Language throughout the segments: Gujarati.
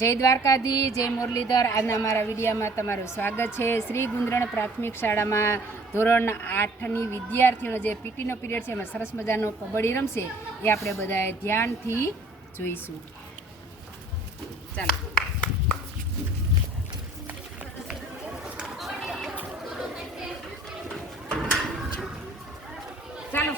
જય દ્વારકાધીશ, જય મુરલીધર। આજના અમારા વિડીયોમાં તમારું સ્વાગત છે। શ્રી ગુંદરણ પ્રાથમિક શાળામાં ધોરણ 8ની વિદ્યાર્થીઓનો જે પીટીનો પીરિયડ છે એમાં સરસ મજાનો કબડ્ડી રમશે એ આપણે બધાએ ધ્યાનથી જોઈશું। ચાલો ચાલો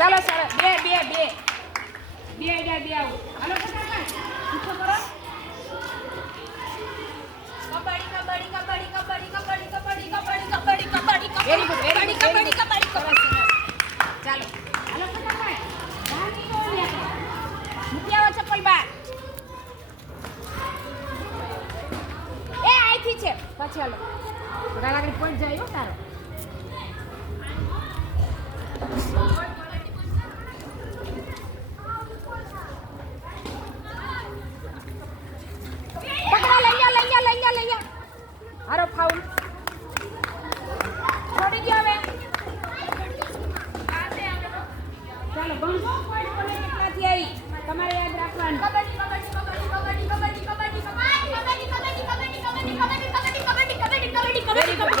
ચાલો સર બે બે બે બે આવું હાલો ફટાફટ ઊભો કરો। વેરી ગુડ વેરી ગુડ ચાલો હાલો ફટાફટ બહાર નીકળો મૂકી આવો ચપ્પલ બહાર। એ આઈથી છે પછી હાલો બધા લાગડી પોઈન્ટ જાય હો તારો। હારો ફાઉલ છોડી ગયો હવે ચાલો ગણજો પોઈન્ટ કોને કેટલાથી આવી તમારે યાદ રાખવાનું। વેરી ગુડ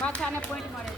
પાછાને પોઈન્ટ મળે।